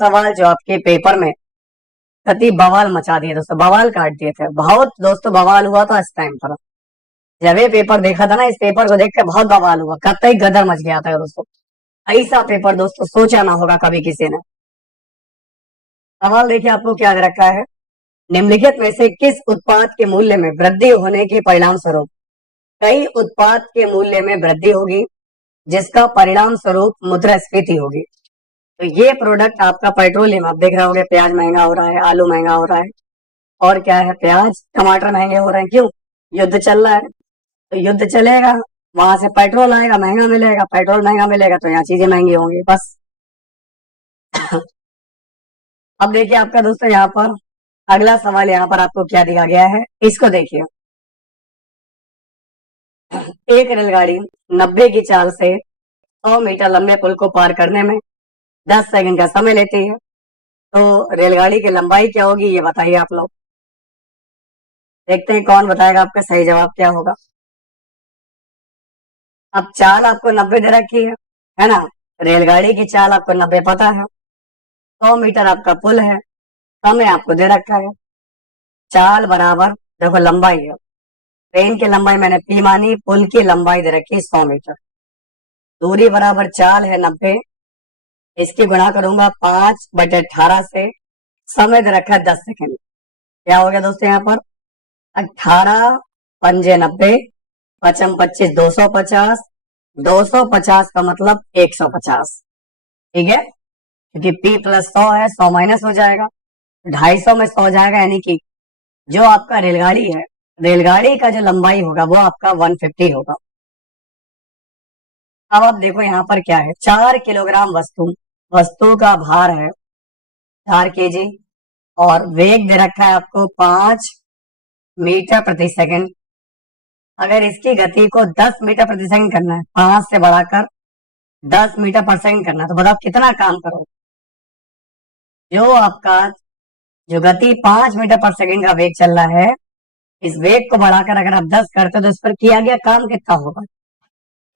सवाल जो आपके पेपर में कति बवाल मचा दिए दोस्तों, बवाल काट दिए थे। बहुत दोस्तों बवाल हुआ था इस टाइम पर। जब ये पेपर देखा था ना, इस पेपर को देख के बहुत बवाल हुआ, कतई गदर मच गया था दोस्तों। ऐसा पेपर दोस्तों सोचा ना होगा कभी किसी ने। सवाल देखिए आपको क्या दे रखा है। निम्नलिखित में से किस उत्पाद के मूल्य में वृद्धि होने के परिणाम स्वरूप कई उत्पाद के मूल्य में वृद्धि होगी, जिसका परिणाम स्वरूप मुद्रास्फीति होगी। तो ये प्रोडक्ट आपका पेट्रोलियम, आप देख रहे होंगे प्याज महंगा हो रहा है, आलू महंगा हो रहा है, और क्या है, प्याज टमाटर महंगे हो रहे हैं। क्यों? युद्ध चल रहा है। तो युद्ध चलेगा, वहां से पेट्रोल आएगा, महंगा मिलेगा, पेट्रोल महंगा मिलेगा तो यहाँ चीजें महंगी होंगी, बस। अब देखिए आपका दोस्तों यहाँ पर अगला सवाल, यहाँ पर आपको क्या दिया गया है, इसको देखिए। एक रेलगाड़ी 90 की चाल से 100 मीटर लंबे पुल को पार करने में 10 सेकंड का समय लेती है। तो रेलगाड़ी की लंबाई क्या होगी, ये बताइए आप लोग। देखते हैं कौन बताएगा, आपका सही जवाब क्या होगा। अब चाल आपको 90 दे रखी है ना। रेलगाड़ी की चाल आपको 90 पता है, 100 मीटर आपका पुल है, समय आपको दे रखा है। चाल बराबर देखो लंबाई है, ट्रेन की लंबाई मैंने पी मानी, पुल की लंबाई दे रखी 100 मीटर। दूरी बराबर चाल है 90, इसकी गुणा करूंगा 5/18 से, समय दे रखा है 10 सेकेंड। क्या हो गया दोस्तों यहाँ पर, 18 पंजे 90, पचम 25, 250, 250 का मतलब 150। ठीक है, क्योंकि P + 100 है, 100 माइनस हो जाएगा, 250 में 100 जाएगा, यानी कि जो आपका रेलगाड़ी है, रेलगाड़ी का जो लंबाई होगा वो आपका 150 होगा। अब आप देखो यहाँ पर क्या है, 4 किलोग्राम वस्तु का भार है 4 केजी, और वेग दे रखा है आपको 5 मीटर प्रति सेकंड। अगर इसकी गति को 10 मीटर प्रति सेकंड करना है, 5 से बढ़ाकर 10 मीटर पर सेकंड करना है, तो बताओ कितना काम करो। जो गति 5 मीटर पर सेकंड का वेग चल रहा है, इस वेग को बढ़ाकर अगर आप 10 करते हो तो इस पर किया गया काम कितना होगा।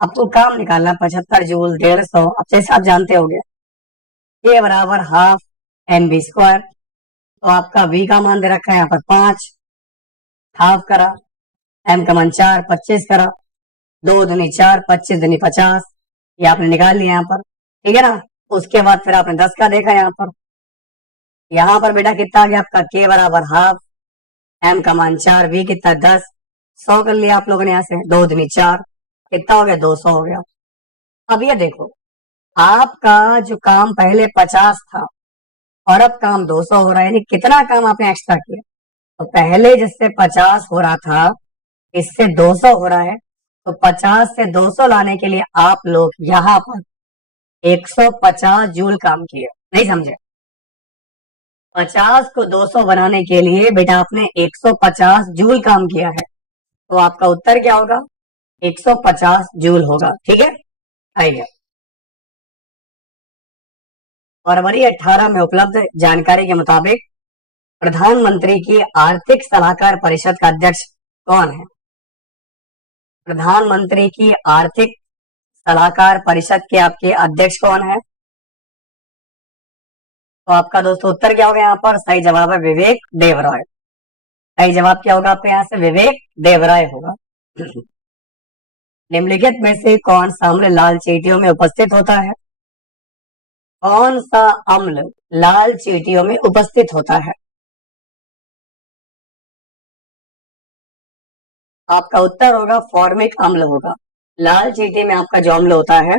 आपको काम निकालना 75 जूल, 150, अब जैसे आप जानते होंगे K बराबर हाफ mv²। तो आपका V का मान दे रखा है यहाँ पर 5, हाफ करा, M का मान 4, 25 करा, 2 दूनी 4, 25 दूनी 50, ये आपने निकाल लिया यहाँ पर। ठीक है ना। उसके बाद फिर आपने 10 का देखा यहाँ पर बेटा कितना आ गया आपका, K बराबर हाफ, M का मान 4, V कितना 10, 100 कर लिया आप लोगों ने यहाँ से, 2 दूनी 4, कितना हो गया, 200 हो गया। अब ये देखो, आपका जो काम पहले 50 था और अब काम 200 हो रहा है, यानी कितना काम आपने एक्स्ट्रा किया। तो पहले जिससे 50 हो रहा था, इससे 200 हो रहा है, तो 50 से 200 लाने के लिए आप लोग यहाँ पर 150 जूल काम किए। नहीं समझे, 50 को 200 बनाने के लिए बेटा आपने 150 जूल काम किया है, तो आपका उत्तर क्या होगा, 150 जूल होगा। ठीक है, आइए। फरवरी 18 में उपलब्ध जानकारी के मुताबिक प्रधानमंत्री की आर्थिक सलाहकार परिषद का अध्यक्ष कौन है। प्रधानमंत्री की आर्थिक सलाहकार परिषद के आपके अध्यक्ष कौन है। तो आपका दोस्तों उत्तर क्या होगा, यहाँ पर सही जवाब है विवेक देवराय। सही जवाब क्या होगा आपके यहाँ से, विवेक देवराय होगा। निम्नलिखित में से कौन सा अम्ल लाल चींटियों में उपस्थित होता है। कौन सा अम्ल लाल चींटियों में उपस्थित होता है। आपका उत्तर होगा फॉर्मिक अम्ल होगा। लाल चींटी में आपका जो अम्ल होता है,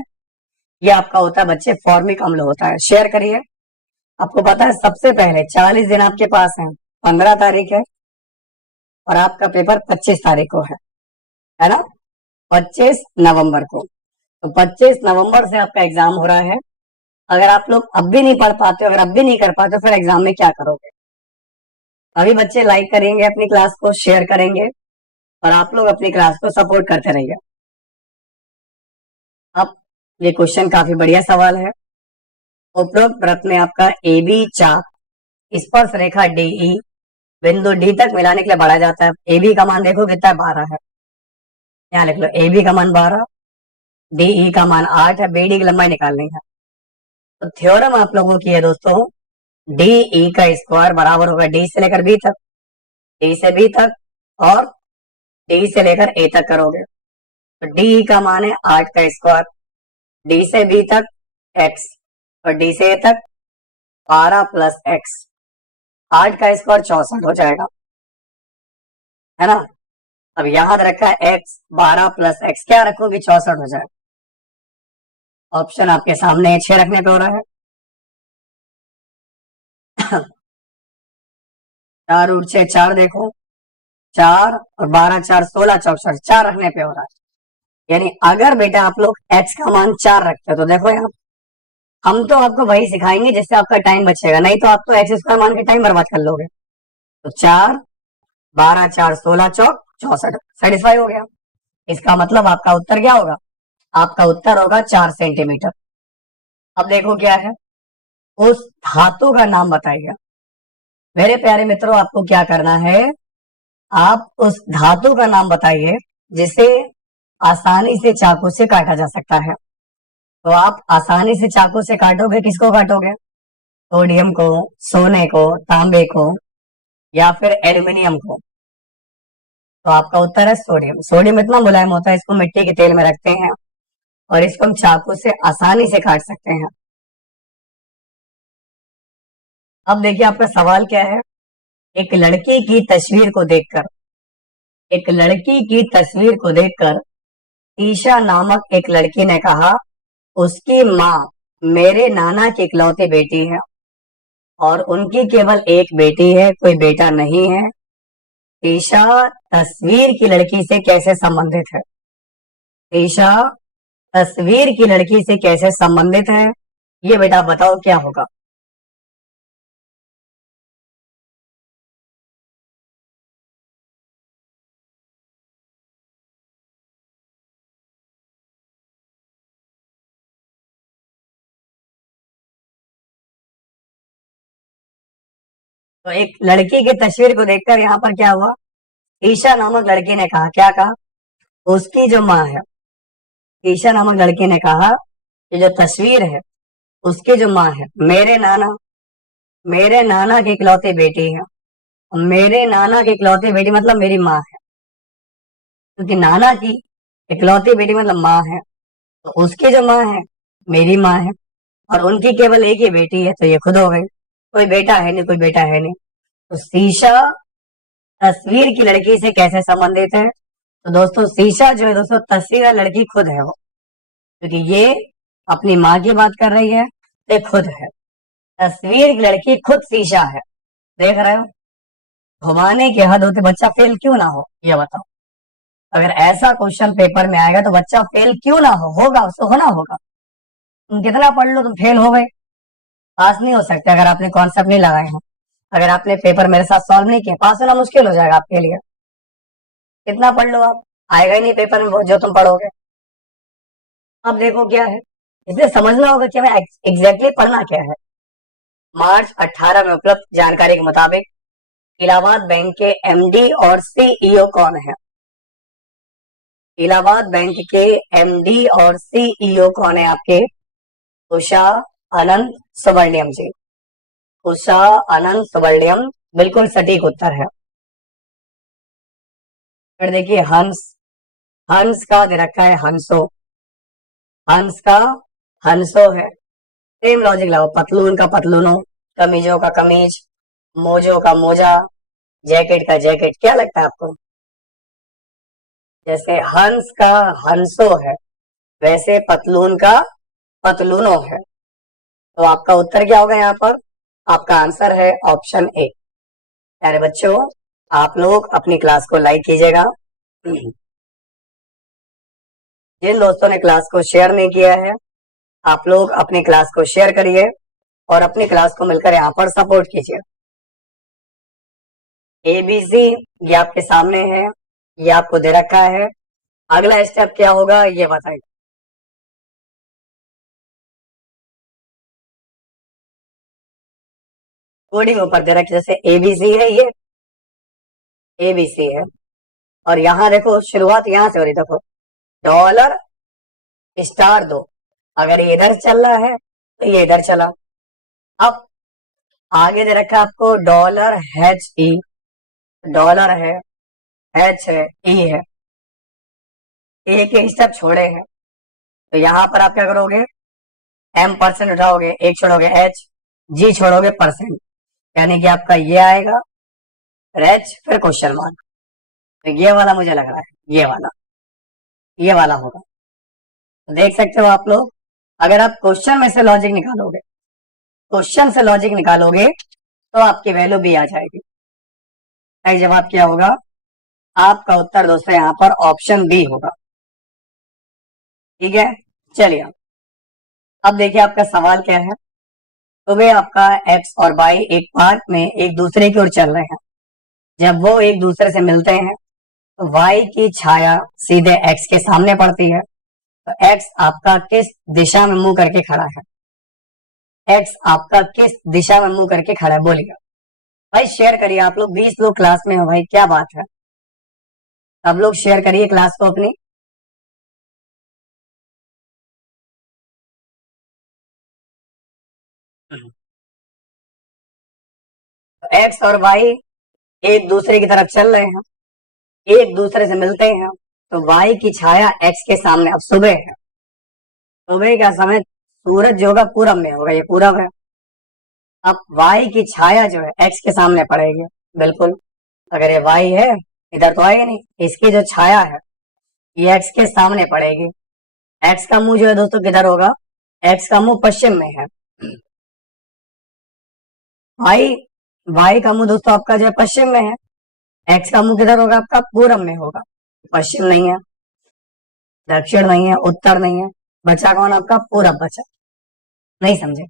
ये आपका होता है बच्चे फॉर्मिक अम्ल होता है। शेयर करिए। आपको पता है सबसे पहले 40 दिन आपके पास है, 15 तारीख है और आपका पेपर 25 तारीख को है ना, 25 नवंबर को। तो 25 नवंबर से आपका एग्जाम हो रहा है। अगर आप लोग अब भी नहीं पढ़ पाते हो, अगर अब भी नहीं कर पाते, फिर एग्जाम में क्या करोगे। अभी बच्चे लाइक करेंगे अपनी क्लास को, शेयर करेंगे, और आप लोग अपनी क्लास को सपोर्ट करते रहिए। अब ये क्वेश्चन काफी बढ़िया सवाल है। उपरोक्त वृत्त में आपका AB चाप स्पर्श रेखा DE बिंदु D तक मिलाने के लिए बढ़ा जाता है। AB का मान देखो कितना है, 12 है, यहाँ लिख लो AB का मान 12, DE का मान 8 है, BD की लंबाई निकालनी है। तो थ्योरम आप लोगों की है दोस्तों, डी ई का स्क्वायर बराबर होगा डी से लेकर बी तक, डी से बी तक और डी से लेकर ए तक करोगे तो डी ई का मान है 8 का स्क्वायर, डी से बी तक एक्स और डी से ए तक 12 प्लस एक्स, 8 का स्क्वायर 64 हो जाएगा, है ना। अब याद रखा है एक्स 12 प्लस एक्स क्या रखोगे 64 हो जाएगा। ऑप्शन आपके सामने 6 रखने पे हो रहा है। 4 और 6 4 देखो, 4 और 12 4 16 64 4 रखने पे हो रहा है। यानी अगर बेटा आप लोग x का मान 4 रखते हो तो देखो यहाँ हम तो आपको वही सिखाएंगे जिससे आपका टाइम बचेगा, नहीं तो आप तो एक्स स्क्वायर मान के टाइम बर्बाद कर लोगे। तो 4 12 4 16 चौक 64 सेटिस्फाई हो गया। इसका मतलब आपका उत्तर क्या होगा, आपका उत्तर होगा 4 सेंटीमीटर। अब देखो क्या है, उस धातु का नाम बताइए। मेरे प्यारे मित्रों आपको क्या करना है, आप उस धातु का नाम बताइए जिसे आसानी से चाकू से काटा जा सकता है। तो आप आसानी से चाकू से काटोगे, किसको काटोगे, सोडियम को, सोने को, तांबे को या फिर एल्यूमिनियम को। तो आपका उत्तर है सोडियम। सोडियम इतना मुलायम होता है, इसको मिट्टी के तेल में रखते हैं और इसको हम चाकू से आसानी से काट सकते हैं। अब देखिए आपका सवाल क्या है, एक लड़की की तस्वीर को देखकर, एक लड़की की तस्वीर को देखकर ईशा नामक एक लड़की ने कहा उसकी माँ मेरे नाना की इकलौती बेटी है और उनकी केवल एक बेटी है, कोई बेटा नहीं है। ईशा तस्वीर की लड़की से कैसे संबंधित है, ईशा तस्वीर की लड़की से कैसे संबंधित है, ये बेटा बताओ क्या होगा। तो एक लड़की की तस्वीर को देखकर यहाँ पर क्या हुआ, ईशा नामक लड़की ने कहा, क्या कहा, उसकी जो माँ है, ईशा नामक लड़की ने कहा कि जो तस्वीर है उसकी जो माँ है मेरे नाना की इकलौती बेटी है। मेरे नाना की इकलौती बेटी मतलब मेरी माँ है, क्योंकि नाना की इकलौती बेटी मतलब माँ है, तो उसकी जो माँ है मेरी माँ है और उनकी केवल एक ही बेटी है, तो ये खुद हो गई, कोई बेटा है नहीं, कोई बेटा है नहीं। तो शीशा तस्वीर की लड़की से कैसे संबंधित है, तो दोस्तों शीशा जो है दोस्तों तस्वीर वाली लड़की खुद है वो, क्योंकि ये अपनी माँ की बात कर रही है, ये खुद है, तस्वीर की लड़की खुद शीशा है। देख रहे हो, घुमाने की हद होते बच्चा फेल क्यों ना हो, ये बताओ। अगर ऐसा क्वेश्चन पेपर में आएगा तो बच्चा फेल क्यों ना हो, होगा, उसको होना होगा। तुम कितना पढ़ लो तुम फेल हो गए, पास नहीं हो सकते अगर आपने कॉन्सेप्ट नहीं लगाए हो, अगर आपने पेपर मेरे साथ सॉल्व नहीं किया, पास होना मुश्किल हो जाएगा आपके लिए। कितना पढ़ लो आप, आएगा ही नहीं पेपर में वो जो तुम पढ़ोगे। अब देखो क्या है, इसे समझना होगा कि हमें एग्जैक्टली पढ़ना क्या है। मार्च 18 में उपलब्ध जानकारी के मुताबिक इलाहाबाद बैंक के एमडी और सीईओ कौन है, इलाहाबाद बैंक के एमडी और सीईओ कौन है आपके, उषा अनंत सुब्रमण्यम जी, उषा अनंत सुब्रमण्यम बिल्कुल सटीक उत्तर है। फिर देखिए हंस, हंस का दे रखा है हंसो, हंस का हंसो है, सेम लॉजिक लगाओ, पतलून का पतलूनो, कमीजों का कमीज, मोजों का मोजा, जैकेट का जैकेट, क्या लगता है आपको, जैसे हंस का हंसो है वैसे पतलून का पतलूनो है। तो आपका उत्तर क्या होगा यहाँ पर, आपका आंसर है ऑप्शन ए। प्यारे बच्चों आप लोग अपनी क्लास को लाइक कीजिएगा, जिन दोस्तों ने क्लास को शेयर नहीं किया है आप लोग अपनी क्लास को शेयर करिए और अपनी क्लास को मिलकर यहाँ पर सपोर्ट कीजिए। एबीसी ये आपके सामने है, ये आपको दे रखा है, अगला स्टेप क्या होगा ये बताइए। कोडिंग ऊपर दे रखी, जैसे एबीसी है, ये एबीसी है और यहाँ देखो शुरुआत यहाँ से हो रही, देखो डॉलर स्टार दो, अगर ये इधर चल रहा है तो ये इधर चला। अब आगे दे रखा है आपको $H E, डॉलर है, एच है, ई है, एक एक स्टेप छोड़े हैं। तो यहाँ पर आप क्या करोगे, M% उठाओगे, एक छोड़ोगे एच, जी छोड़ोगे परसेंट, यानी कि आपका ये आएगा एच फिर क्वेश्चन मार्क। तो ये वाला मुझे लग रहा है, ये वाला होगा। तो देख सकते हो आप लोग, अगर आप क्वेश्चन में से लॉजिक निकालोगे, क्वेश्चन से लॉजिक निकालोगे तो आपकी वैल्यू भी आ जाएगी। सही जवाब क्या होगा, आपका उत्तर दोस्तों यहाँ पर ऑप्शन बी होगा। ठीक है, चलिए अब देखिए आपका सवाल क्या है। तो वे आपका एक्स और वाई एक पार्क में एक दूसरे की ओर चल रहे हैं। जब वो एक दूसरे से मिलते हैं तो वाई की छाया सीधे एक्स के सामने पड़ती है। तो एक्स आपका किस दिशा में मुंह करके खड़ा है, एक्स आपका किस दिशा में मुंह करके खड़ा है, बोलिए भाई। शेयर करिए, आप लोग 20 लोग क्लास में हो भाई, क्या बात है। सब लोग शेयर करिए क्लास को अपनी। तो एक्स और वाई एक दूसरे की तरफ चल रहे हैं, एक दूसरे से मिलते हैं। तो वाई की छाया एक्स के सामने, अब सुबह है, सुबह का समय, सूरज जो होगा पूरब में होगा, ये पूरब है। अब वाई की छाया जो है एक्स के सामने पड़ेगी, बिल्कुल। अगर ये वाई है, इधर तो आएगी नहीं, इसकी जो छाया है ये एक्स के सामने पड़ेगी। एक्स का मुंह जो है दोस्तों किधर होगा, एक्स का मुंह पश्चिम में है। वाई वाई का मुंह दोस्तों आपका जो है पश्चिम में है। एक्स का मुंह किधर होगा, आपका पूरब में होगा। पश्चिम नहीं है, दक्षिण नहीं है, उत्तर नहीं है, बचा कौन, आपका पूरब बचा। नहीं समझे,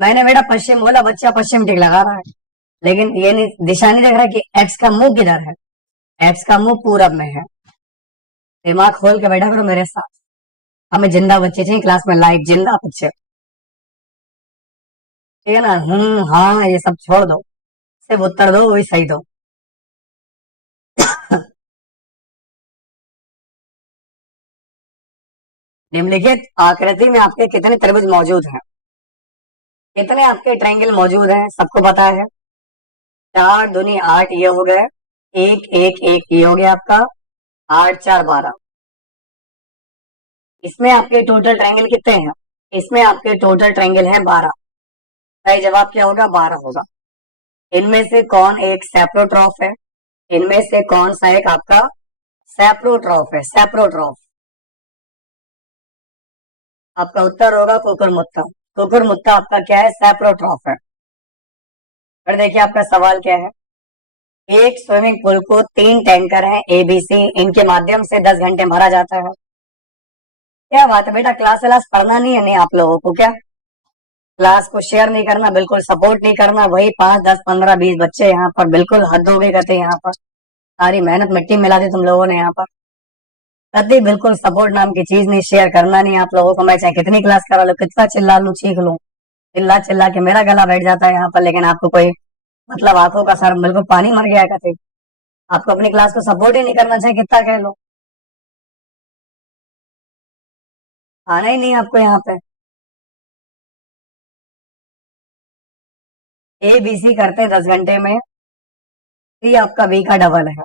मैंने बेटा पश्चिम बोला, बच्चा पश्चिम ठीक लगा रहा है, लेकिन ये नहीं, दिशा नहीं देख रहा कि एक्स का मुंह किधर है। एक्स का मुंह पूरब में है। दिमाग खोल के बैठा करो मेरे साथ। हमें जिंदा बच्चे चाहिए क्लास में, लाइव जिंदा बच्चे। ठीक है ना, हाँ ये सब छोड़ दो, सिर्फ उत्तर दो, वही सही दो। निम्नलिखित आकृति में आपके कितने त्रिभुज मौजूद हैं, कितने आपके ट्रायंगल मौजूद हैं, सबको पता है। 4 दूनी 8 ये हो गए, एक एक एक ये हो गया आपका, 8 4 12। इसमें आपके टोटल ट्रायंगल कितने हैं, इसमें आपके टोटल ट्रायंगल है 12। सही जवाब क्या होगा, 12 होगा। इनमें से कौन एक सेप्रोट्रॉफ है, इनमें से कौन सा एक आपका सेप्रोट्रॉफ है, सेप्रोट्रॉफ। आपका उत्तर होगा कुकुरमुत्ता। कुकुरमुत्ता आपका क्या है, सेप्रोट्रॉफ है। फिर देखिए आपका सवाल क्या है। एक स्विमिंग पूल को 3 टैंकर हैं ABC, इनके माध्यम से 10 घंटे भरा जाता है। क्या बात है बेटा, क्लास क्लास पढ़ना नहीं है, नहीं आप लोगों को क्या, क्लास को शेयर नहीं करना, बिल्कुल सपोर्ट नहीं करना, वही 5 10 15 20 बच्चे यहाँ पर, बिल्कुल हद हो गई कहते यहाँ पर, सारी मेहनत मिट्टी में मिला दी तुम लोगों ने यहाँ पर। कभी बिल्कुल सपोर्ट नाम की चीज नहीं, शेयर करना नहीं आप लोगों को। मैं चाहे कितनी क्लास करा लो, कितना चिल्ला लूं, चीख लूं, चिल्ला चिल्ला के मेरा गला बैठ जाता है यहाँ पर, लेकिन आपको कोई मतलब, आंखों का सर बिल्कुल पानी मर गया कहते। आपको अपनी क्लास को सपोर्ट ही नहीं करना, चाहे कितना कह लो, आना ही नहीं आपको यहाँ पे। ABC करते हैं 10 घंटे में, सी आपका बी का डबल है,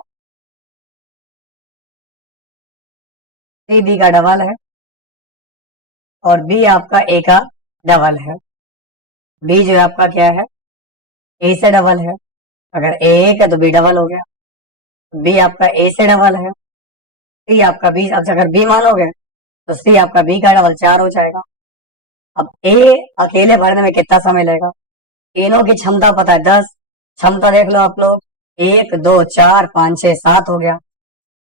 सी बी का डबल है, और बी आपका ए का डबल है। बी जो है आपका क्या है, ए से डबल है। अगर ए एक है तो बी डबल हो गया, बी आपका ए से डबल है, सी आपका बी, अच्छा अगर बी मानोगे तो सी आपका बी का डबल 4 हो जाएगा। अब ए अकेले भरने में कितना समय लगेगा, तीनों की क्षमता पता है 10, क्षमता देख लो आप लोग, 1 2 4 5 6 7 हो गया,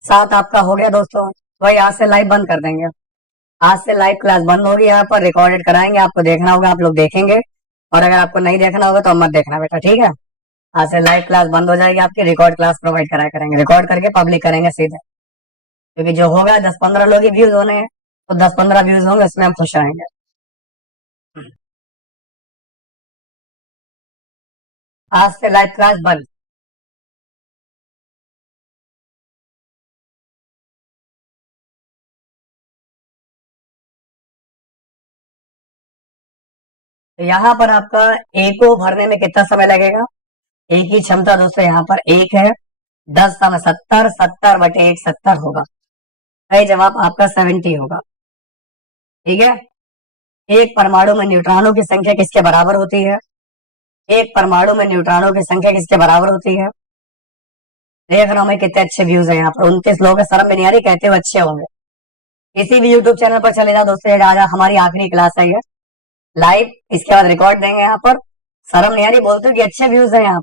7 आपका हो गया दोस्तों। वही आज से लाइव बंद कर देंगे, आज से लाइव क्लास बंद होगी, यहाँ पर रिकॉर्डेड कराएंगे, आपको देखना होगा, आप लोग देखेंगे। और अगर आपको नहीं देखना होगा तो मत देखना बेटा, ठीक है। आज से लाइव क्लास बंद हो जाएगी आपकी, रिकॉर्ड क्लास प्रोवाइड कराया करेंगे, रिकॉर्ड करके पब्लिक करेंगे सीधे। क्योंकि जो होगा 10 15 लोग ही व्यूज होने हैं, तो 10 15 व्यूज होंगे, इसमें हम खुश रहेंगे। आज से लाइव क्लास बंद। तो यहाँ पर आपका ए को भरने में कितना समय लगेगा? ए की क्षमता दोस्तों यहाँ पर 1 है, 10 समय 70, 70/1 70 होगा। सही जवाब आपका 70 होगा। ठीक है। एक परमाणु में न्यूट्रॉनों की संख्या किसके बराबर होती है? एक परमाणु में न्यूट्रॉनों की संख्या किसके बराबर होती है? देख रहा हूं मैं कितने अच्छे व्यूज हैं यहाँ पर। 29 लोग हैं, शर्म भी नहीं आ रही, कहते हुए अच्छे होंगे। किसी भी यूट्यूब चैनल पर चले जाओ दोस्तों, ये आज हमारी आखिरी क्लास है ये लाइव, इसके बाद रिकॉर्ड देंगे यहाँ पर। शर्म नहीं आ रही, बोलते हो कि अच्छे व्यूज हैं यहाँ।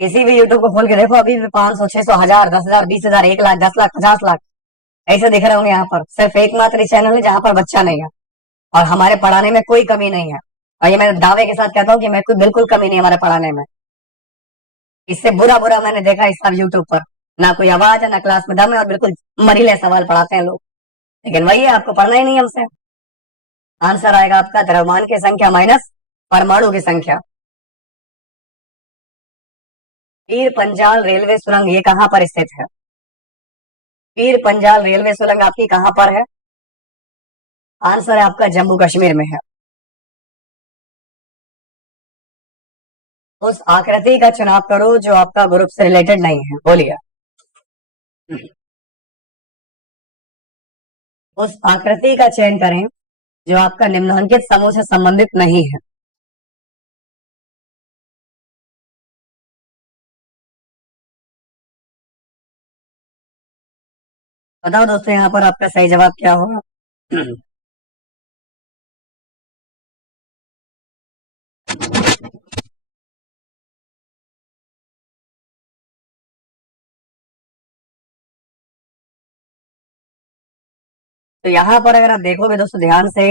किसी भी यूट्यूब को खोल के देखो, अभी भी 500, 600, 1000, 10,000, 20,000, 1 लाख, 10 लाख, 50 लाख ऐसे दिख रहे होंगे यहाँ पर। सिर्फ एकमात्र चैनल है जहां पर बच्चा नहीं है, और हमारे पढ़ाने में कोई कमी नहीं है। और ये मैं दावे के साथ कहता हूँ कि मैं कोई बिल्कुल कमी नहीं हमारे पढ़ाने में। इससे बुरा बुरा मैंने देखा इस सब यूट्यूब पर, ना कोई आवाज है ना क्लास में दम है, और बिल्कुल मरीले सवाल पढ़ाते हैं लोग। लेकिन वही है, आपको पढ़ना ही नहीं हमसे। आंसर आएगा आपका द्रव्यमान की संख्या माइनस परमाणु की संख्या। पीर पंजाल रेलवे सुरंग ये कहां पर स्थित है? पीर पंजाल रेलवे सुरंग आपकी कहां पर है? आंसर है आपका जम्मू कश्मीर में है। उस आकृति का चुनाव करो जो आपका ग्रुप से रिलेटेड नहीं है, बोलिए। उस आकृति का चयन करें जो आपका निम्नलिखित समूह से संबंधित नहीं है। बताओ दोस्तों यहाँ पर आपका सही जवाब क्या होगा? तो यहाँ पर अगर आप देखोगे दोस्तों ध्यान से,